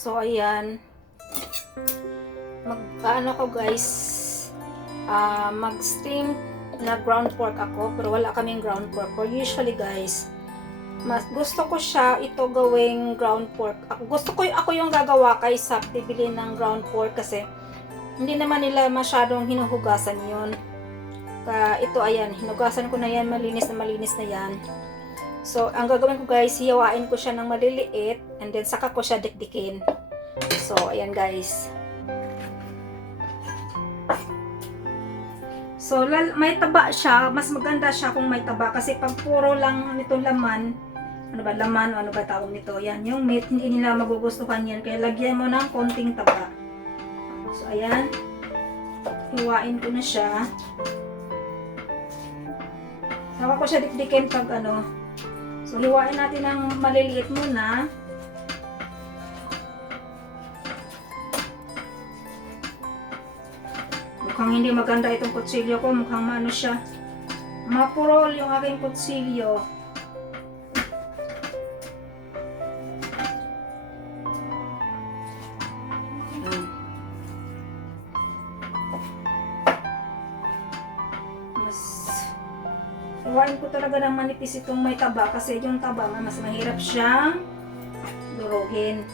So ayan, ano ko guys, mag-steam na ground pork ako, pero wala kaming ground pork. Or usually guys, mas gusto ko siya ito gawing ground pork. Ako yung gagawa kaysa bibili ng ground pork kasi hindi naman nila masyadong hinuhugasan yun. Ito ayan, hinugasan ko na yan, malinis na yan. So, ang gagawin ko guys, hiyawain ko siya ng maliliit and then saka ko siya dikdikin. So, ayan guys. So, may taba siya. Mas maganda siya kung may taba kasi pag puro lang nitong laman, ano ba tawag nito? Yan, yung meat, hindi nila magugustuhan yan. Kaya lagyan mo ng konting taba. So, ayan. Hiwain ko na siya. Saka ko siya dikdikin pag ano. So, hiwain natin ng maliliit muna. Mukhang hindi maganda itong kutsilyo ko. Mukhang ano siya. Mapurol yung aking kutsilyo. Hiwain ko talaga ng manipis itong may taba kasi yung taba mas mahirap siyang durugin.